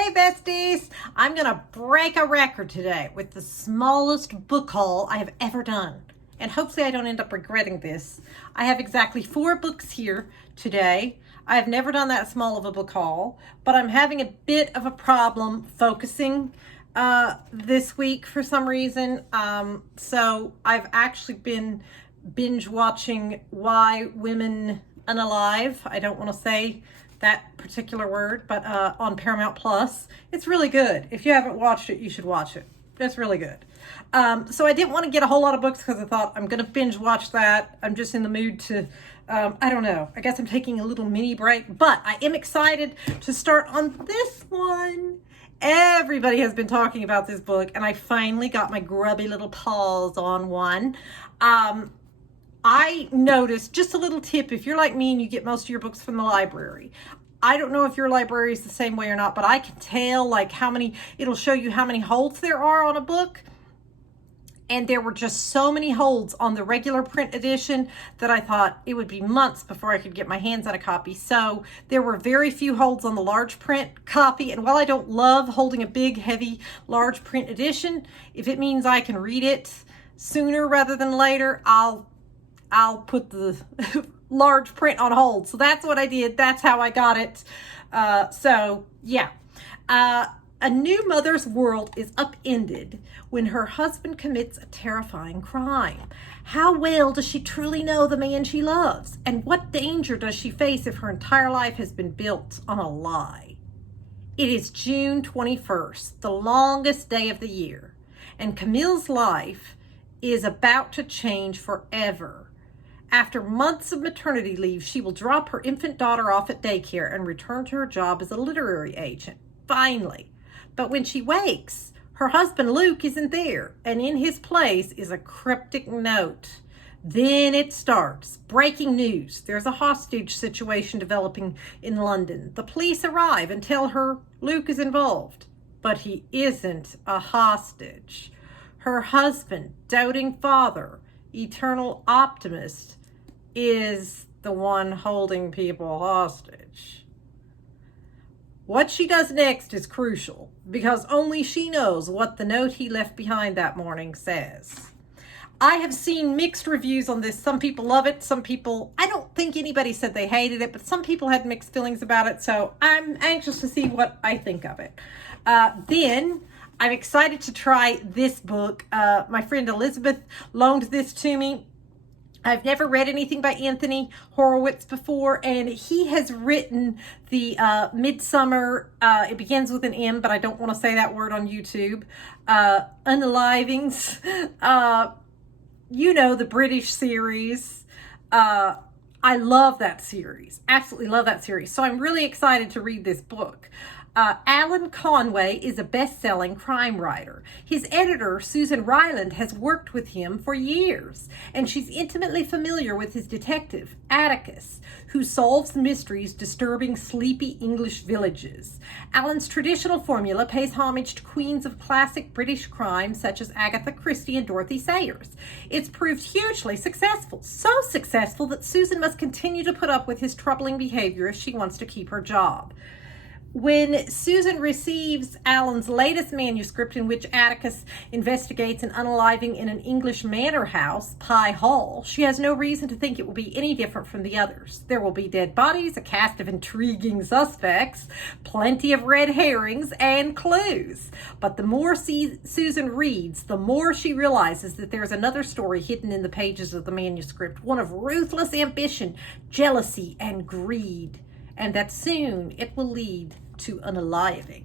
Hey besties, I'm gonna break a record today with the smallest book haul I have ever done. And hopefully I don't end up regretting this. I have exactly 4 books here today. I have never done that small of a book haul, but I'm having a bit of a problem focusing this week for some reason. So I've actually been binge watching Why Women Unalive. I don't want to say that particular word, but on Paramount Plus. It's really good. If you haven't watched it, you should watch it. It's really good. So I didn't want to get a whole lot of books because I thought I'm going to binge watch that. I'm just in the mood to, I don't know. I guess I'm taking a little mini break, but I am excited to start on this one. Everybody has been talking about this book, and I finally got my grubby little paws on one. I noticed, just a little tip, if you're like me and you get most of your books from the library, I don't know if your library is the same way or not, but I can tell like how many, it'll show you how many holds there are on a book. And there were just so many holds on the regular print edition that I thought it would be months before I could get my hands on a copy. So there were very few holds on the large print copy. And while I don't love holding a big, heavy, large print edition, if it means I can read it sooner rather than later, I'll put the large print on hold. So that's what I did. That's how I got it. So yeah. A new mother's world is upended when her husband commits a terrifying crime. How well does she truly know the man she loves? And what danger does she face if her entire life has been built on a lie? It is June 21st, the longest day of the year, and Camille's life is about to change forever. After months of maternity leave, she will drop her infant daughter off at daycare and return to her job as a literary agent. Finally. But when she wakes, her husband Luke isn't there, and in his place is a cryptic note. Then it starts. Breaking news. There's a hostage situation developing in London. The police arrive and tell her Luke is involved, but he isn't a hostage. Her husband, doubting father, eternal optimist, is the one holding people hostage. What she does next is crucial because only she knows what the note he left behind that morning says. I have seen mixed reviews on this. Some people love it. Some people, I don't think anybody said they hated it, but some people had mixed feelings about it. So I'm anxious to see what I think of it. Then I'm excited to try this book. My friend Elizabeth loaned this to me. I've never read anything by Anthony Horowitz before, and he has written the Midsummer, it begins with an M, but I don't want to say that word on YouTube, Unalivings, you know, the British series. I love that series, absolutely love that series. So I'm really excited to read this book. Alan Conway is a best-selling crime writer. His editor, Susan Ryland, has worked with him for years, and she's intimately familiar with his detective, Atticus, who solves mysteries disturbing sleepy English villages. Alan's traditional formula pays homage to queens of classic British crime such as Agatha Christie and Dorothy Sayers. It's proved hugely successful, so successful that Susan must continue to put up with his troubling behavior if she wants to keep her job. When Susan receives Alan's latest manuscript, in which Atticus investigates an unaliving in an English manor house, Pye Hall, she has no reason to think it will be any different from the others. There will be dead bodies, a cast of intriguing suspects, plenty of red herrings, and clues. But the more Susan reads, the more she realizes that there's another story hidden in the pages of the manuscript, one of ruthless ambition, jealousy, and greed. And that soon it will lead to unaliving.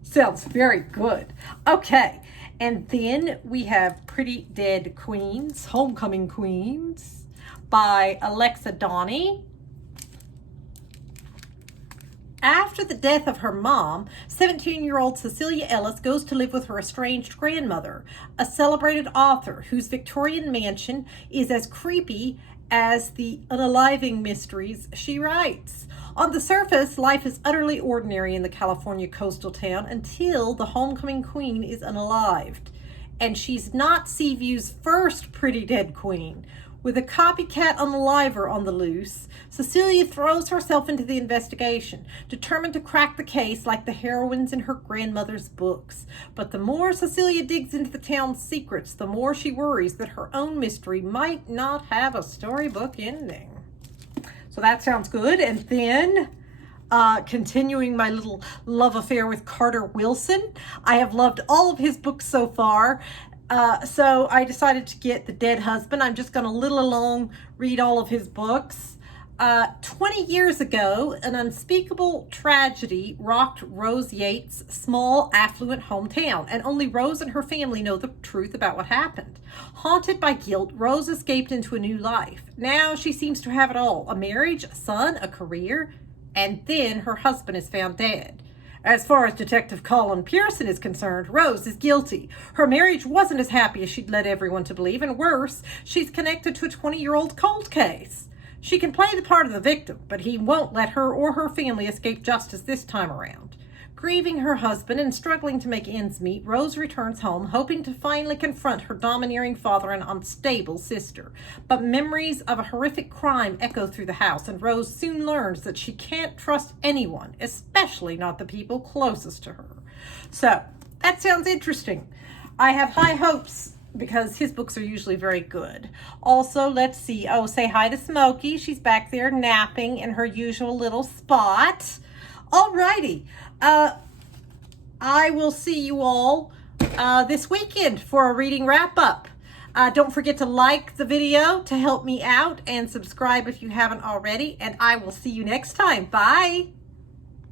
Sounds very good. Okay, and then we have Pretty Dead Queens, Homecoming Queens by Alexa Donnie. After the death of her mom, 17-year-old Cecilia Ellis goes to live with her estranged grandmother, a celebrated author whose Victorian mansion is as creepy as the unaliving mysteries she writes. On the surface, life is utterly ordinary in the California coastal town until the homecoming queen is unalived. And she's not Seaview's first pretty dead queen. With a copycat unaliver on the loose, Cecilia throws herself into the investigation, determined to crack the case like the heroines in her grandmother's books. But the more Cecilia digs into the town's secrets, the more she worries that her own mystery might not have a storybook ending. So that sounds good. And then, continuing my little love affair with Carter Wilson. I have loved all of his books so far. So I decided to get The Dead Husband. I'm just going to little along read all of his books. 20 years ago, an unspeakable tragedy rocked Rose Yates' small, affluent hometown, and only Rose and her family know the truth about what happened. Haunted by guilt, Rose escaped into a new life. Now she seems to have it all: a marriage, a son, a career, and then her husband is found dead. As far as Detective Colin Pearson is concerned, Rose is guilty. Her marriage wasn't as happy as she'd led everyone to believe, and worse, she's connected to a 20-year-old cold case. She can play the part of the victim, but he won't let her or her family escape justice this time around. Grieving her husband and struggling to make ends meet, Rose returns home, hoping to finally confront her domineering father and unstable sister. But memories of a horrific crime echo through the house, and Rose soon learns that she can't trust anyone, especially not the people closest to her. So, that sounds interesting. I have high hopes because his books are usually very good. Also, let's see. Oh, say hi to Smokey. She's back there napping in her usual little spot. Alrighty. I will see you all this weekend for a reading wrap-up. Don't forget to like the video to help me out and subscribe if you haven't already. And I will see you next time. Bye.